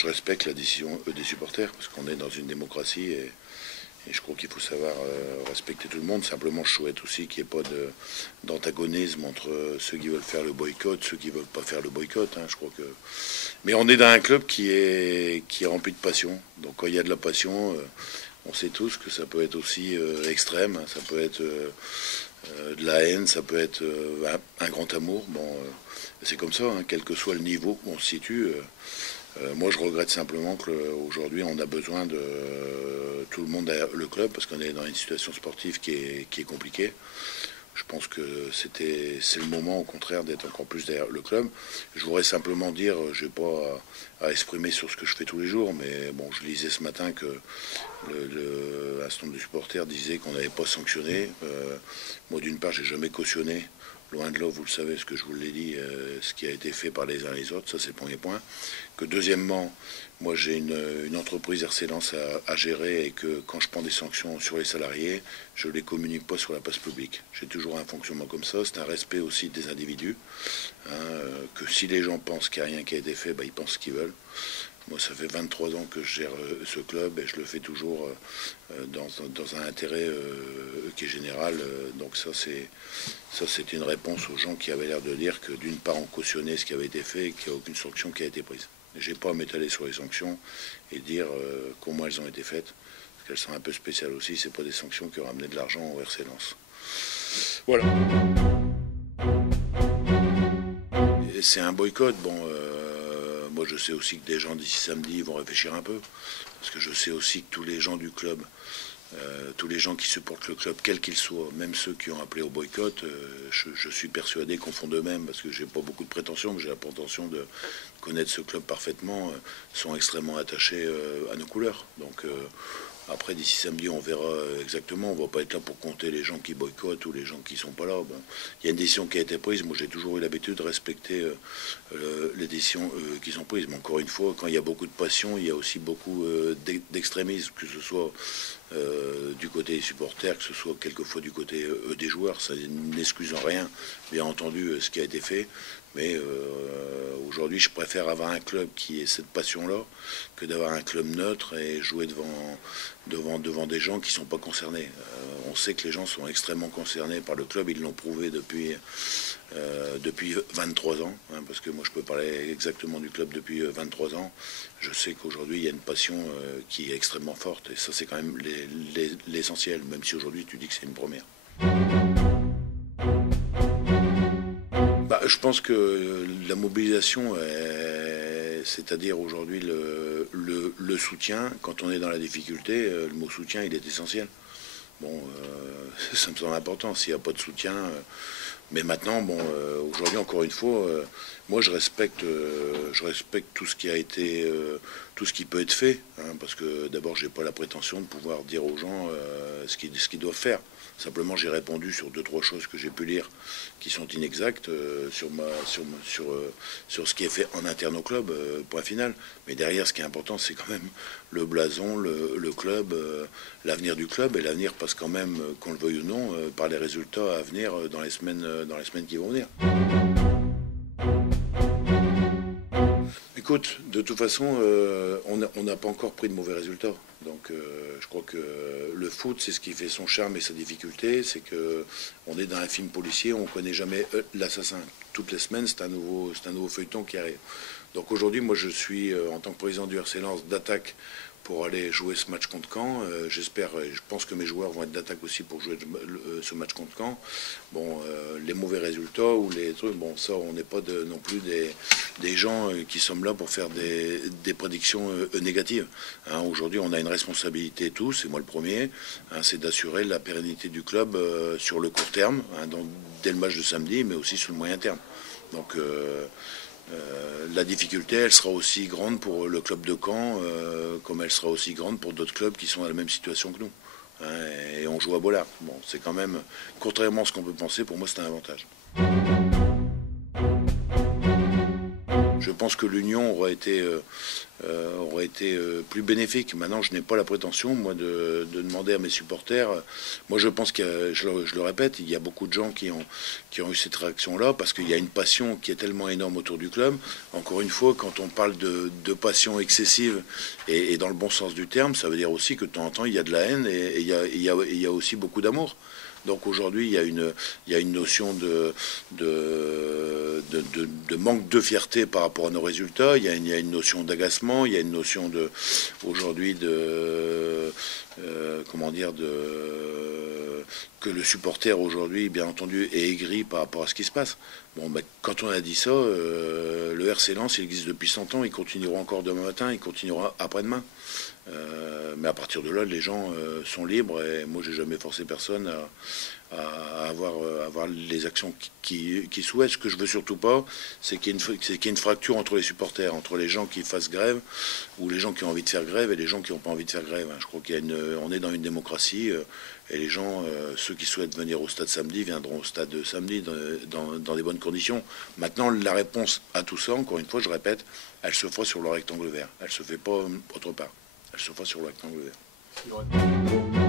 je respecte la décision des supporters, parce qu'on est dans une démocratie et je crois qu'il faut savoir respecter tout le monde. Simplement, je souhaite aussi qu'il n'y ait pas d'antagonisme entre ceux qui veulent faire le boycott, ceux qui ne veulent pas faire le boycott. Je crois que... Mais on est dans un club qui est rempli de passion. Donc quand il y a de la passion, on sait tous que ça peut être aussi extrême, ça peut être de la haine, ça peut être un grand amour. Bon, c'est comme ça, quel que soit le niveau où on se situe. Moi, je regrette simplement qu'aujourd'hui, on a besoin de tout le monde derrière le club, parce qu'on est dans une situation sportive qui est compliquée. Je pense que c'est le moment, au contraire, d'être encore plus derrière le club. Je voudrais simplement dire, je n'ai pas à exprimer sur ce que je fais tous les jours, mais bon, je lisais ce matin que un certain nombre de supporters disaient qu'on n'avait pas sanctionné. Moi, d'une part, j'ai jamais cautionné. Loin de là, vous le savez, ce que je vous l'ai dit, ce qui a été fait par les uns et les autres, ça c'est le premier point. Que deuxièmement, moi j'ai une entreprise RC à gérer et que quand je prends des sanctions sur les salariés, je ne les communique pas sur la place publique. J'ai toujours un fonctionnement comme ça, c'est un respect aussi des individus, que si les gens pensent qu'il n'y a rien qui a été fait, ils pensent ce qu'ils veulent. Moi, ça fait 23 ans que je gère ce club et je le fais toujours dans un intérêt qui est général. Donc ça, c'est une réponse aux gens qui avaient l'air de dire que d'une part, on cautionnait ce qui avait été fait et qu'il n'y a aucune sanction qui a été prise. Je n'ai pas à m'étaler sur les sanctions et dire comment elles ont été faites, parce qu'elles sont un peu spéciales aussi. Ce n'est pas des sanctions qui ont ramené de l'argent au RC Lens. Voilà. Et c'est un boycott. Bon... Moi, je sais aussi que des gens d'ici samedi vont réfléchir un peu, parce que je sais aussi que tous les gens du club, tous les gens qui supportent le club, quel qu'il soit, même ceux qui ont appelé au boycott, je suis persuadé qu'au fond d'eux-mêmes, parce que j'ai pas beaucoup de prétentions, mais j'ai la prétention de connaître ce club parfaitement, sont extrêmement attachés à nos couleurs. Donc après, d'ici samedi, on verra exactement. On ne va pas être là pour compter les gens qui boycottent ou les gens qui ne sont pas là. Bon, il y a une décision qui a été prise. Moi, j'ai toujours eu l'habitude de respecter les décisions qui sont prises. Mais encore une fois, quand il y a beaucoup de passion, il y a aussi beaucoup d'extrémisme, que ce soit du côté des supporters, que ce soit quelquefois du côté des joueurs. Ça n'excuse en rien, bien entendu, ce qui a été fait. Mais aujourd'hui, je préfère avoir un club qui ait cette passion-là que d'avoir un club neutre et jouer devant des gens qui ne sont pas concernés. On sait que les gens sont extrêmement concernés par le club. Ils l'ont prouvé depuis 23 ans, parce que moi, je peux parler exactement du club depuis 23 ans. Je sais qu'aujourd'hui, il y a une passion qui est extrêmement forte. Et ça, c'est quand même l'essentiel, même si aujourd'hui, tu dis que c'est une première. Je pense que la mobilisation, c'est-à-dire aujourd'hui le soutien, quand on est dans la difficulté, le mot soutien, il est essentiel. Bon, ça me semble important. S'il n'y a pas de soutien, mais maintenant, bon, aujourd'hui, encore une fois, moi, je respecte tout ce qui a été, tout ce qui peut être fait, parce que d'abord, j'ai pas la prétention de pouvoir dire aux gens ce qu'ils doivent faire. Simplement, j'ai répondu sur 2-3 choses que j'ai pu lire qui sont inexactes sur ce qui est fait en interne au club, point final. Mais derrière, ce qui est important, c'est quand même le blason, le club, l'avenir du club, et l'avenir passe quand même, qu'on le veuille ou non, par les résultats à venir dans les semaines qui vont venir. Écoute, de toute façon, on n'a pas encore pris de mauvais résultats. Donc je crois que le foot, c'est ce qui fait son charme et sa difficulté, c'est qu'on est dans un film policier, on ne connaît jamais l'assassin. Toutes les semaines, c'est un nouveau feuilleton qui arrive. Donc aujourd'hui, moi je suis, en tant que président du RC Lens, d'attaque pour aller jouer ce match contre Caen. J'espère, et je pense que mes joueurs vont être d'attaque aussi pour jouer ce match contre Caen. Bon, les mauvais résultats ou les trucs, bon, ça, on n'est pas non plus des gens qui sommes là pour faire des prédictions négatives. Aujourd'hui, on a une responsabilité tous, et moi le premier, c'est d'assurer la pérennité du club sur le court terme, dès le match de samedi, mais aussi sur le moyen terme. Donc la difficulté, elle sera aussi grande pour le club de Caen, comme elle sera aussi grande pour d'autres clubs qui sont dans la même situation que nous. Et on joue à Bollard. Bon, c'est quand même, contrairement à ce qu'on peut penser, pour moi c'est un avantage. Je pense que l'union aurait été plus bénéfique. Maintenant, je n'ai pas la prétention, moi, de demander à mes supporters. Moi, je pense que, je le répète, il y a beaucoup de gens qui ont eu cette réaction-là, parce qu'il y a une passion qui est tellement énorme autour du club. Encore une fois, quand on parle de passion excessive, et dans le bon sens du terme, ça veut dire aussi que de temps en temps, il y a de la haine, et il y a aussi beaucoup d'amour. Donc aujourd'hui, il y a une notion de manque de fierté par rapport à nos résultats. Il y a une notion d'agacement. Il y a une notion aujourd'hui comment dire, que le supporter aujourd'hui, bien entendu, est aigri par rapport à ce qui se passe. Bon, ben, quand on a dit ça, le RC Lens, il existe depuis 100 ans. Il continuera encore demain matin. Il continuera après-demain. Mais à partir de là, les gens sont libres, et moi, j'ai jamais forcé personne à avoir les actions qu'ils souhaitent. Ce que je veux surtout pas, c'est qu'il y ait une fracture entre les supporters, entre les gens qui fassent grève, ou les gens qui ont envie de faire grève, et les gens qui n'ont pas envie de faire grève. Je crois on est dans une démocratie, et les gens, ceux qui souhaitent venir au stade samedi, viendront au stade samedi dans des bonnes conditions. Maintenant, la réponse à tout ça, encore une fois, je répète, elle se fera sur le rectangle vert. Elle se fait pas autre part. Elle se fera sur le rectangle vert.